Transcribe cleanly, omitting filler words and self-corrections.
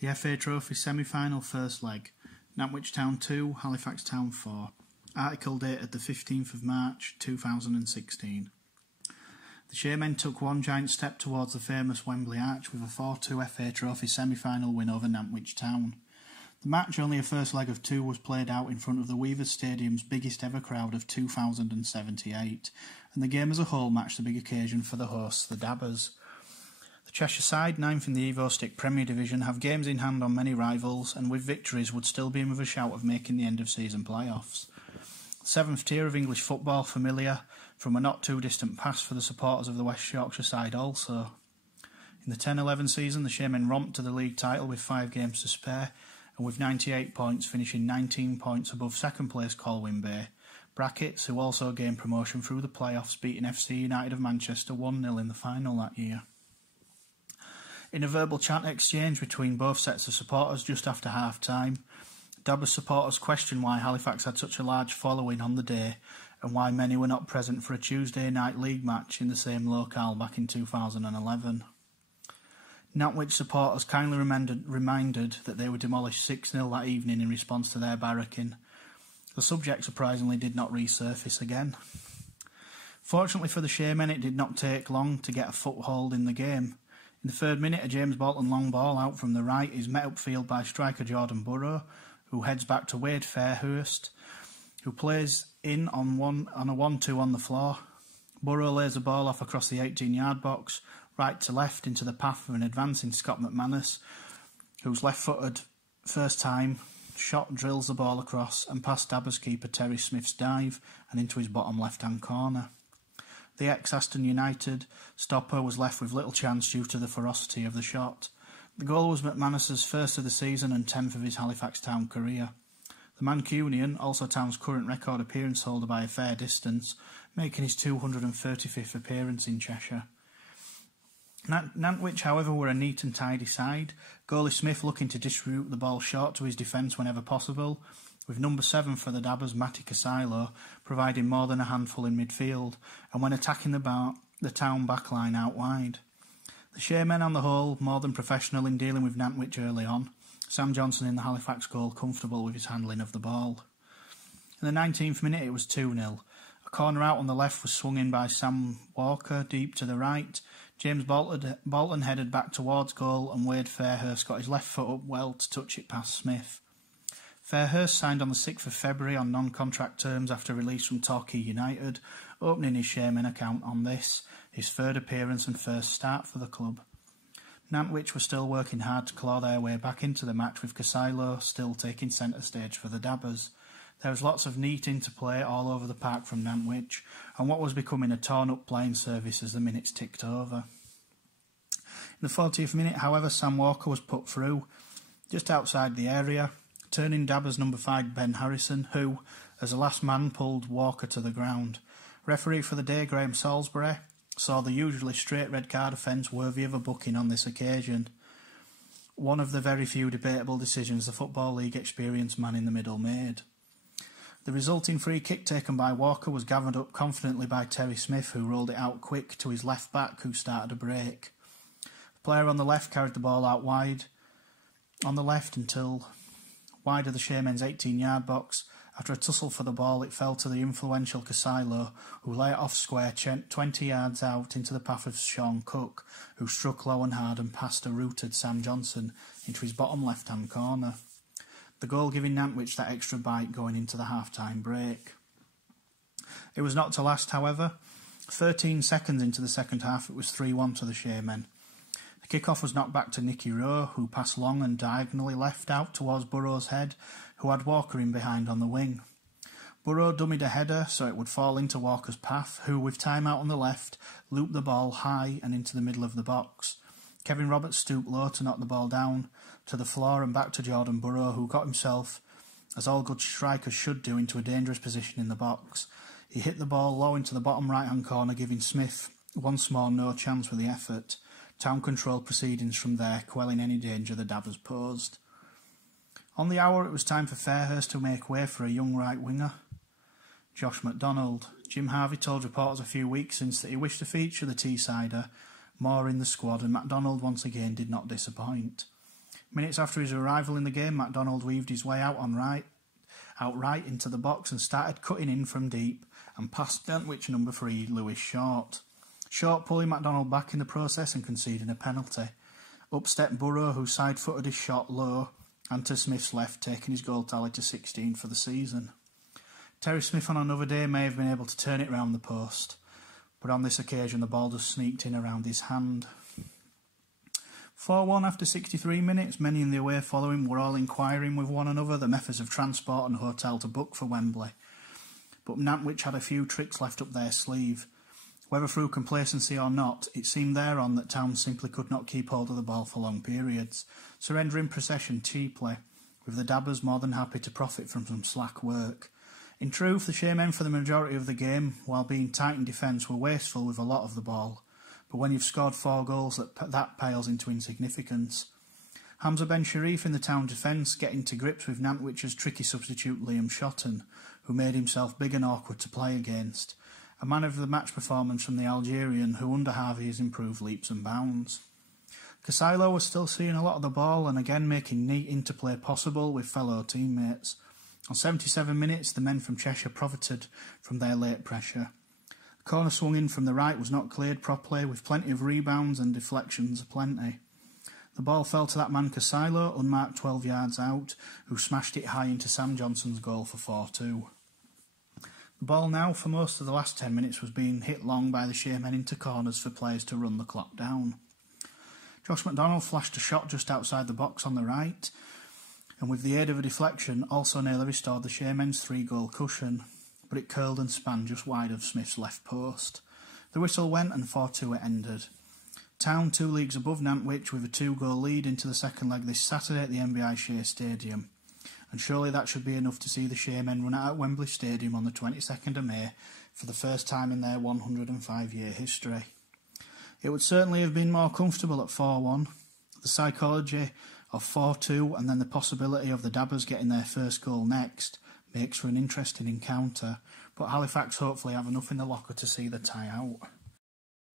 The FA Trophy semi-final first leg, Nantwich Town 2, Halifax Town 4. Article dated the 15th of March 2016. The Sharemen took one giant step towards the famous Wembley Arch with a 4-2 FA Trophy semi-final win over Nantwich Town. The match, only a first leg of two, was played out in front of the Weavers Stadium's biggest ever crowd of 2,078, and the game as a whole matched the big occasion for the hosts, the Dabbers. The Cheshire side, ninth in the Evo Stick Premier Division, have games in hand on many rivals, and with victories would still be in with a shout of making the end-of-season playoffs. The seventh tier of English football, familiar from a not-too-distant past for the supporters of the West Yorkshire side also. In the 10-11 season, the Sharemen romped to the league title with 5 games to spare, and with 98 points, finishing 19 points above second-place Colwyn Bay. Brackets, who also gained promotion through the playoffs, beating FC United of Manchester 1-0 in the final that year. In a verbal chant exchange between both sets of supporters just after half-time, Dabbers supporters questioned why Halifax had such a large following on the day and why many were not present for a Tuesday night league match in the same locale back in 2011. Nantwich supporters kindly reminded that they were demolished 6-0 that evening in response to their barracking. The subject surprisingly did not resurface again. Fortunately for the Sharemen, it did not take long to get a foothold in the game. In the third minute, a James Bolton long ball out from the right is met upfield by striker Jordan Burrow, who heads back to Wade Fairhurst, who plays in on a 1-2 on the floor. Burrow lays the ball off across the 18-yard box, right to left into the path of an advancing Scott McManus, whose left-footed first time shot drills the ball across and past Dabbers keeper Terry Smith's dive and into his bottom left-hand corner. The ex-Aston United stopper was left with little chance due to the ferocity of the shot. The goal was McManus's first of the season and 10th of his Halifax Town career. The Mancunian, also Town's current record appearance holder by a fair distance, making his 235th appearance in Cheshire. Nantwich, however, were a neat and tidy side, goalie Smith looking to distribute the ball short to his defence whenever possible, with number 7 for the Dabbers, Matty Casilo, providing more than a handful in midfield, and when attacking the Town backline out wide. The Sharemen on the whole, more than professional in dealing with Nantwich early on, Sam Johnson in the Halifax goal comfortable with his handling of the ball. In the 19th minute it was 2-0. A corner out on the left was swung in by Sam Walker, deep to the right. James Bolton headed back towards goal and Wade Fairhurst got his left foot up well to touch it past Smith. Fairhurst signed on the 6th of February on non-contract terms after release from Torquay United, opening his Sharemen account on this, his third appearance and first start for the club. Nantwich were still working hard to claw their way back into the match, with Casilo still taking centre stage for the Dabbers. There was lots of neat interplay all over the park from Nantwich, and what was becoming a torn-up playing service as the minutes ticked over. In the 40th minute, however, Sam Walker was put through, just outside the area, turning Dabbers number 5 Ben Harrison, who, as the last man, pulled Walker to the ground. Referee for the day, Graham Salisbury, saw the usually straight red card offence worthy of a booking on this occasion. One of the very few debatable decisions the Football League experienced man in the middle made. The resulting free kick taken by Walker was gathered up confidently by Terry Smith, who rolled it out quick to his left back, who started a break. The player on the left carried the ball out wide on the left until wide of the Sharemen's 18-yard box. After a tussle for the ball, it fell to the influential Casilo, who lay it off square 20 yards out into the path of Sean Cook, who struck low and hard and passed a rooted Sam Johnson into his bottom left-hand corner. The goal giving Nantwich that extra bite going into the half-time break. It was not to last, however. 13 seconds into the second half, it was 3-1 to the Sharemen. The kick-off was knocked back to Nicky Rowe, who passed long and diagonally left out towards Burrow's head, who had Walker in behind on the wing. Burrow dummied a header so it would fall into Walker's path, who, with time out on the left, looped the ball high and into the middle of the box. Kevin Roberts stooped low to knock the ball down to the floor and back to Jordan Burrow, who got himself, as all good strikers should do, into a dangerous position in the box. He hit the ball low into the bottom right-hand corner, giving Smith once more no chance with the effort. Town controlled proceedings from there, quelling any danger the Dabbers posed. On the hour, it was time for Fairhurst to make way for a young right winger, Josh MacDonald. Jim Harvey told reporters a few weeks since that he wished to feature the Teessider more in the squad, and MacDonald once again did not disappoint. Minutes after his arrival in the game, MacDonald weaved his way outright into the box and started cutting in from deep and past Nantwich number 3, Lewis Short. Short pulling MacDonald back in the process and conceding a penalty. Up stepped Burrow, who side-footed his shot low and to Smith's left, taking his goal tally to 16 for the season. Terry Smith on another day may have been able to turn it round the post, but on this occasion the ball just sneaked in around his hand. 4-1 after 63 minutes, many in the away following were all inquiring with one another the methods of transport and hotel to book for Wembley. But Nantwich had a few tricks left up their sleeve. Whether through complacency or not, it seemed thereon that Town simply could not keep hold of the ball for long periods, surrendering possession cheaply, with the Dabbers more than happy to profit from some slack work. In truth, the Shamen for the majority of the game, while being tight in defence, were wasteful with a lot of the ball. But when you've scored 4 goals, that pales into insignificance. Hamza Ben Sharif in the Town defence, getting to grips with Nantwich's tricky substitute Liam Shotton, who made himself big and awkward to play against. A man of the match performance from the Algerian, who under Harvey has improved leaps and bounds. Casilo was still seeing a lot of the ball and again making neat interplay possible with fellow teammates. On 77 minutes, the men from Cheshire profited from their late pressure. The corner swung in from the right was not cleared properly, with plenty of rebounds and deflections aplenty. The ball fell to that man Casilo, unmarked 12 yards out, who smashed it high into Sam Johnson's goal for 4-2. The ball now, for most of the last 10 minutes, was being hit long by the Shamen into corners for players to run the clock down. Josh MacDonald flashed a shot just outside the box on the right, and with the aid of a deflection, also nearly restored the Shamen's 3-goal cushion, but it curled and spanned just wide of Smith's left post. The whistle went and 4-2 it ended. Town 2 leagues above Nantwich with a 2-goal lead into the second leg this Saturday at the MBI Shea Stadium. And surely that should be enough to see the Shamen run out at Wembley Stadium on the 22nd of May for the first time in their 105-year history. It would certainly have been more comfortable at 4-1. The psychology of 4-2 and then the possibility of the Dabbers getting their first goal next makes for an interesting encounter, but Halifax hopefully have enough in the locker to see the tie out.